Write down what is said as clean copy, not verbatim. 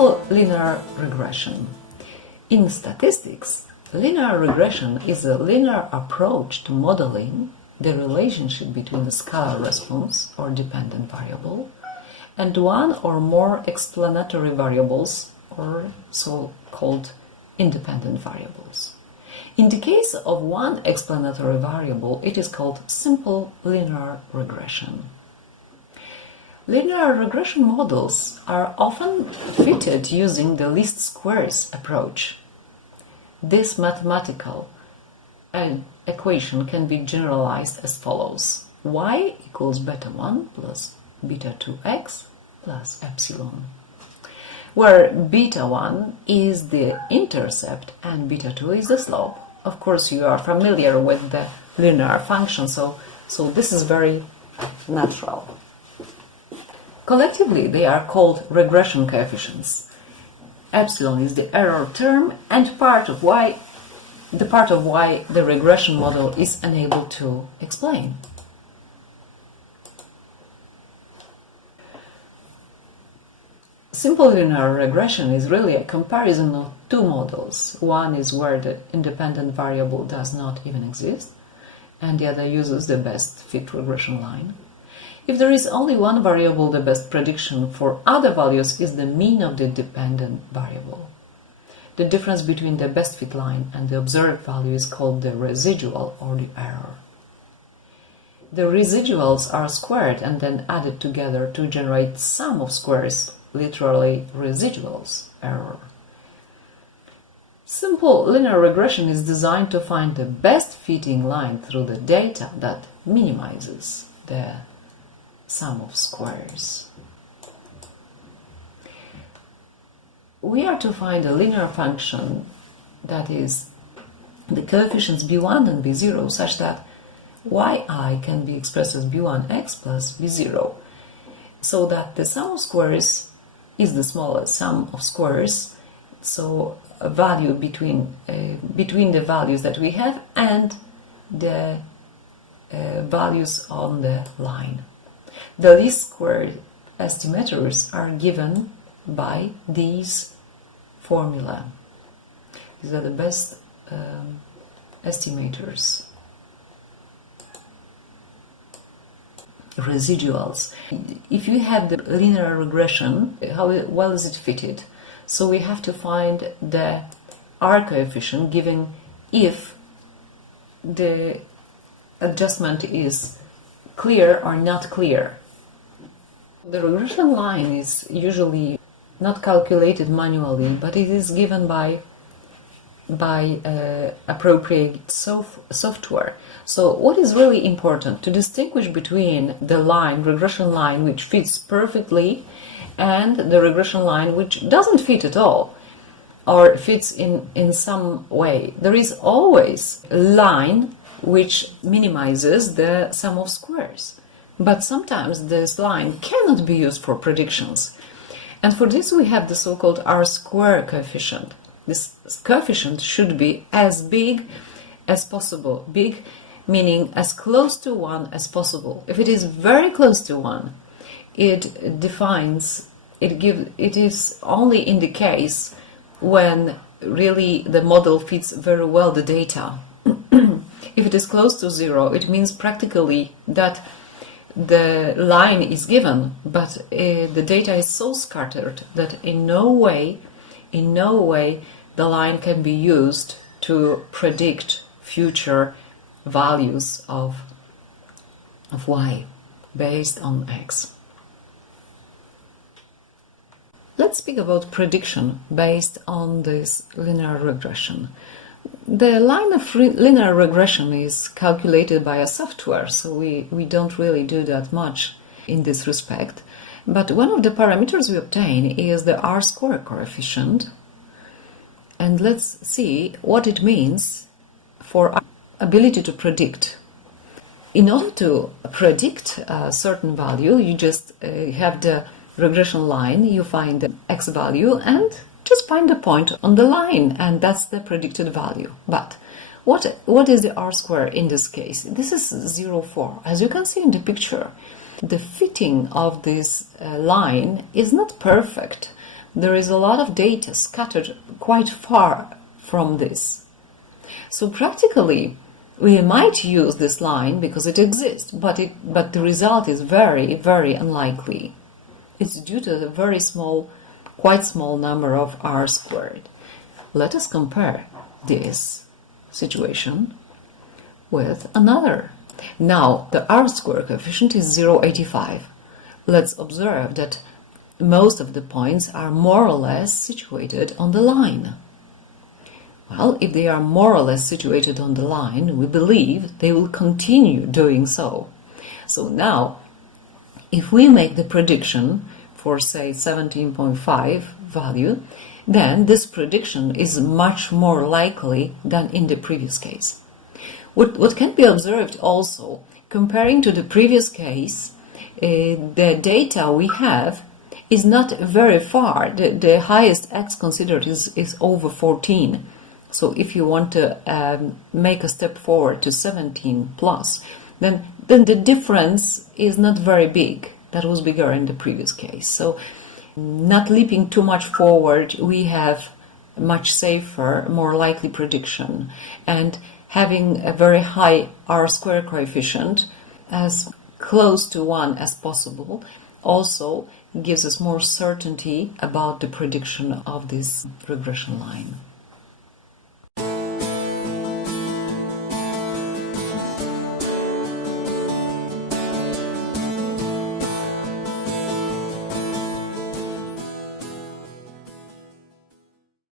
Simple linear regression. In statistics, linear regression is a linear approach to modeling the relationship between the scalar response, or dependent variable, and one or more explanatory variables, or so-called independent variables. In the case of one explanatory variable, it is called simple linear regression. Linear regression models are often fitted using the least squares approach. This mathematical equation can be generalized as follows: y equals beta 1 plus beta 2x plus epsilon, where beta 1 is the intercept and beta 2 is the slope. Of course, you are familiar with the linear function, so this is very natural. Collectively, they are called regression coefficients. Epsilon is the error term and the part of y the regression model is unable to explain. Simple linear regression is really a comparison of two models. One is where the independent variable does not even exist, and the other uses the best fit regression line. If there is only one variable, the best prediction for other values is the mean of the dependent variable. The difference between the best fit line and the observed value is called the residual, or the error. The residuals are squared and then added together to generate sum of squares, literally residuals, error. Simple linear regression is designed to find the best fitting line through the data that minimizes the sum of squares. We are to find a linear function that is the coefficients b1 and b0 such that yi can be expressed as b1x plus b0, so that the sum of squares is the smallest sum of squares, so a value between the values that we have and the values on the line. The least squared estimators are given by these formula. These are the best estimators. Residuals. If you have the linear regression, how well is it fitted? So we have to find the R coefficient given if the adjustment is clear or not clear. The regression line is usually not calculated manually, but it is given by appropriate software. So what is really important to distinguish between the line, regression line, which fits perfectly, and the regression line which doesn't fit at all or fits in some way. There is always a line which minimizes the sum of squares, but sometimes this line cannot be used for predictions, and for this we have the so-called R-square coefficient. This coefficient should be as big as possible, big meaning as close to 1 as possible. If it is very close to 1, it is only in the case when really the model fits very well the data. If it is close to 0, it means practically that the line is given, but the data is so scattered that in no way the line can be used to predict future values of y based on x. Let's speak about prediction based on this linear regression. The line of linear regression is calculated by a software, so we don't really do that much in this respect. But one of the parameters we obtain is the R-square coefficient. And let's see what it means for our ability to predict. In order to predict a certain value, you just have the regression line, you find the x value and just find a point on the line, and that's the predicted value. But what is the R-square in this case? This is 0,4. As you can see in the picture, the fitting of this line is not perfect, there is a lot of data scattered quite far from this. So practically, we might use this line because it exists, but the result is very, very unlikely. It's due to the very small, quite small number of r squared. Let us compare this situation with another. Now, the r squared coefficient is 0.85. Let's observe that most of the points are more or less situated on the line. Well, if they are more or less situated on the line, we believe they will continue doing so. So now, if we make the prediction for, say, 17.5 value, then this prediction is much more likely than in the previous case. What can be observed also, comparing to the previous case, the data we have is not very far. The highest x considered is over 14. So if you want to make a step forward to 17 plus, then the difference is not very big. That was bigger in the previous case. So not leaping too much forward, we have a much safer, more likely prediction. And having a very high r squared coefficient, as close to 1 as possible, also gives us more certainty about the prediction of this regression line.